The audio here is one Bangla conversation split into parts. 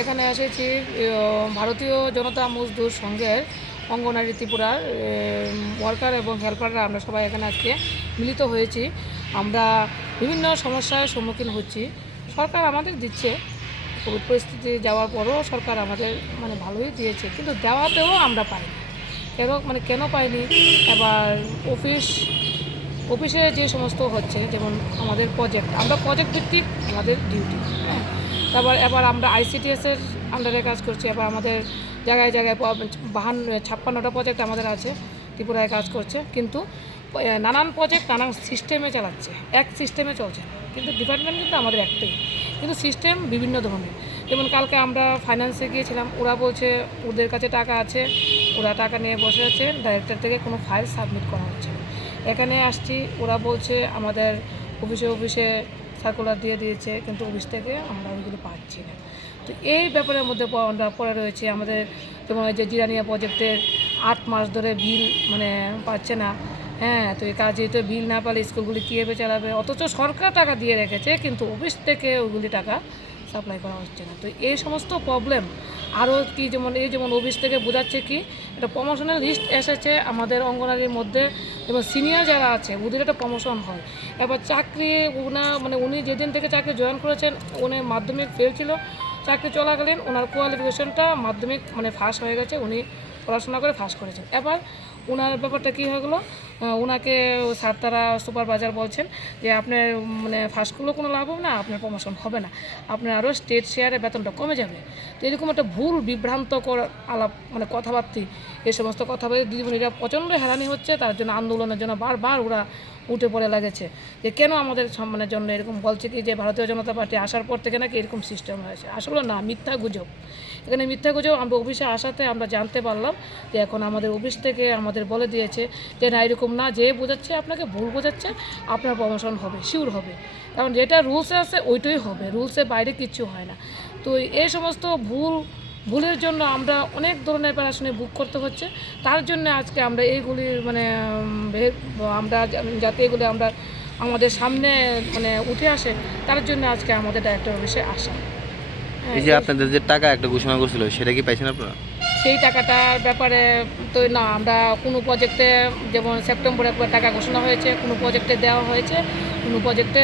এখানে এসেছি ভারতীয় জনতা মজদুর সংঘের অঙ্গনারী ত্রিপুরার ওয়ার্কার এবং হেল্পাররা আমরা সবাই এখানে আজকে মিলিত হয়েছি। আমরা বিভিন্ন সমস্যার সম্মুখীন হচ্ছি। সরকার আমাদের দিচ্ছে, কোভিড পরিস্থিতি যাওয়ার পরও সরকার আমাদের ভালোই দিয়েছে, কিন্তু দেওয়াতেও আমরা পাইনি। কেন পাইনি? এবার অফিসে যে সমস্ত হচ্ছে, যেমন আমাদের আমরা প্রজেক্ট ভিত্তিক আমাদের ডিউটি, হ্যাঁ। এবার আমরা আইসিটিএসের আন্ডারে কাজ করছি। এবার আমাদের জায়গায় 56টা প্রজেক্ট আমাদের আছে, ত্রিপুরায় কাজ করছে, কিন্তু নানান প্রজেক্ট নানান সিস্টেমে চালাচ্ছে, এক সিস্টেমে চলছে, কিন্তু ডিপার্টমেন্ট কিন্তু আমাদের একটাই, কিন্তু সিস্টেম বিভিন্ন ধরনের। যেমন কালকে আমরা ফাইন্যান্সে গিয়েছিলাম, ওরা বলছে ওদের কাছে টাকা আছে, ওরা টাকা নিয়ে বসে আছে, ডাইরেক্টর থেকে কোনো ফাইল সাবমিট করা হচ্ছে না। এখানে আসছি, ওরা বলছে আমাদের অফিসে সার্কুলার দিয়ে দিয়েছে, কিন্তু অফিস থেকে আমরা ওইগুলো পাচ্ছি না। তো এই ব্যাপারের মধ্যে আমরা পড়ে রয়েছে। আমাদের যেমন এই যে জিরানিয়া প্রজেক্টের 8 মাস ধরে বিল পাচ্ছে না, হ্যাঁ। তো এই কাজে তো বিল না পেলে স্কুলগুলি কীভাবে চালাবে? অথচ সরকার টাকা দিয়ে রেখেছে, কিন্তু অফিস থেকে ওইগুলি টাকা সাপ্লাই করা হচ্ছে না। তো এই সমস্ত প্রবলেম আরও কি, যেমন অফিস থেকে বোঝাচ্ছে কি, একটা প্রমোশনের লিস্ট এসেছে আমাদের অঙ্গনারীর মধ্যে, যেমন সিনিয়র যারা আছে ওদের একটা প্রমোশন হয়। এবার চাকরি উনি যেদিন থেকে চাকরি জয়েন করেছেন, উনি মাধ্যমিক ফেল ছিল, চাকরি চলাকালীন ওনার কোয়ালিফিকেশনটা মাধ্যমিক ফার্স্ট হয়ে গেছে, উনি পড়াশোনা করে ফার্স্ট করেছেন। এবার ওনার ব্যাপারটা কী হয়ে গেলো, ওনাকে স্যার তারা সুপারভাইজার বলছেন যে আপনার ফার্স্টগুলো কোনো লাভ হবে না, আপনার প্রমোশন হবে না, আপনার আরও স্টেট শেয়ারে বেতনটা কমে যাবে। তো এরকম একটা ভুল বিভ্রান্তকর আলাপ কথাবার্তি, এই সমস্ত কথা বলে দিদিমণিরা প্রচণ্ড হেরানি হচ্ছে। তার জন্য আন্দোলনের জন্য বারবার ওরা উঠে পড়ে লাগেছে যে কেন আমাদের সম্মানের জন্য এরকম বলছে কি, যে ভারতীয় জনতা পার্টি আসার পর থেকে নাকি এরকম সিস্টেম হয়েছে। আসলে না, মিথ্যা গুজব। এখানে মিথ্যা গুজব। আমরা অফিসে আসাতে আমরা জানতে পারলাম যে এখন আমাদের অফিস থেকে আমাদের বলে দিয়েছে যে না, এরকম না, যে বোঝাচ্ছে আপনাকে ভুল বোঝাচ্ছে, আপনার প্রমোশন হবে, শিওর হবে, কারণ যেটা রুলসে আছে ওইটাই হবে, রুলসের বাইরে কিচ্ছু হয় না। তো এই সমস্ত ভুলের জন্য আমরা অনেক ধরনের প্যারাশনে বুক করতে হচ্ছে। তার জন্য আজকে আমরা এইগুলির আমরা যাতে এগুলি আমরা আমাদের সামনে উঠে আসে, তার জন্য আজকে আমাদের ডাইরেক্টর অফিসে আসা। এই যে আপনাদের যে টাকা একটা ঘোষণা করছিল, সেটা কি পাইছেন আপনারা? সেই টাকাটার ব্যাপারে তো না, আমরা কোনো প্রজেক্টে, যেমন সেপ্টেম্বরে একবার টাকা ঘোষণা হয়েছে, কোনো প্রজেক্টে দেওয়া হয়েছে, কোনো প্রজেক্টে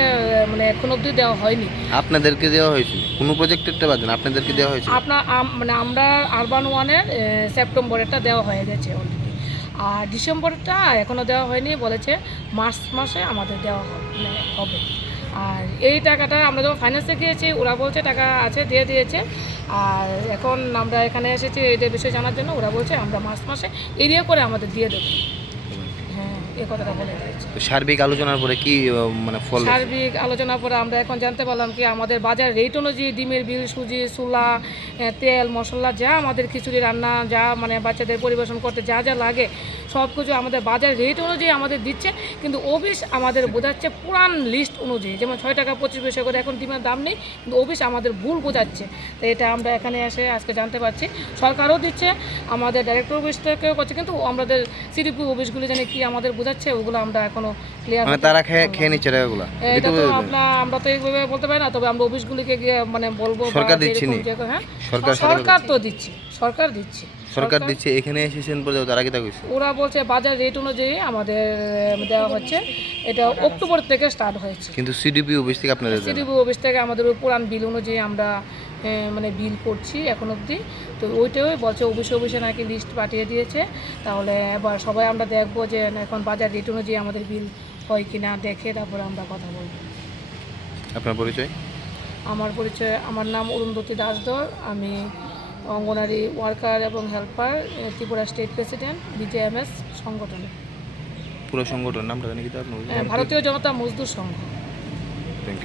এখন অবধি দেওয়া হয়নি। আপনাদেরকে দেওয়া হয়েছিল? কোনো প্রজেক্টেরটা বাদ দেন, আপনাদেরকে দেওয়া হয়েছিল? আমরা আরবান ওয়ানের সেপ্টেম্বরেরটা দেওয়া হয়ে গেছে অলরেডি, আর ডিসেম্বরটা এখনও দেওয়া হয়নি, বলেছে মার্চ মাসে আমাদের দেওয়া হবে। আর এই টাকাটা আমরা যখন ফাইন্যান্সে গিয়েছি, ওরা বলছে টাকা আছে, দিয়ে দিয়েছে। আর এখন আমরা এখানে এসেছি এদের বিষয়ে জানার জন্য, ওরা বলছে আমরা মার্চ মাসে এরিয়া করে আমাদের দিয়ে দেবো, হ্যাঁ, এই কথাটা বলে দিয়েছে। সার্বিক আলোচনার পরে কি ফল? সার্বিক আলোচনার পরে আমরা এখন জানতে পারলাম কি, আমাদের বাজার রেট অনুযায়ী ডিমের বিল, সুজি, চুলা, তেল, মশলা, যা আমাদের খিচুড়ি রান্না, যা বাচ্চাদের পরিবেশন করতে যা যা লাগে, সব কিছু আমাদের বাজার রেট অনুযায়ী আমাদের দিচ্ছে, কিন্তু অফিস আমাদের বোঝাচ্ছে পুরান লিস্ট অনুযায়ী, যেমন 6 টাকা 25 পয়সা করে এখন ডিমের দাম নেই, কিন্তু অফিস আমাদের ভুল বোঝাচ্ছে। তো এটা আমরা এখানে এসে আজকে জানতে পারছি। সরকারও দিচ্ছে, আমাদের ডাইরেক্টর অফিস থেকেও করছে, কিন্তু আমাদের সিডিপি অফিসগুলি জানি কি আমাদের বোঝাচ্ছে, ওগুলো আমরা এখনো ক্লিয়ার, তারা খেয়ে নিচ্ছে টাকাগুলো। এটা তো আমরা তো এইভাবে বলতে পারি না, তবে আমরা অফিসগুলিকে গিয়ে বলবো। সরকার দিচ্ছে, হ্যাঁ, সরকার তো দিচ্ছে, সরকার দিচ্ছে। এখানে এসেছেন বলে তারা কি তা কইছে? ওরা বলছে বাজার রেট অনুযায়ী আমাদের দেওয়া হচ্ছে, এটা অক্টোবর থেকে স্টার্ট হয়েছে, কিন্তু সিডিপি অফিস থেকে আপনাদের সিডিপি অফিস থেকে আমাদের ওই পুরান বিল অনুযায়ী আমরা বিল করছি এখন অবধি। তো ওইটাই বলছে অফিসে নাকি লিস্ট পাঠিয়ে দিয়েছে, তাহলে এবার সবাই আমরা দেখবো যে এখন বাজার রেট অনুযায়ী আমাদের বিল হয় কি না, দেখে তারপরে আমরা কথা বলবো। আপনার পরিচয়? আমার নাম অরুন্ধতী দাসদর, আমি অঙ্গনারী ওয়ার্কার এবং helper, Tripura state president, BJMS সংগঠনে। পুরো সংগঠনের নামটা জানি কি? ভারতীয় জনতা মজদুর সংঘ।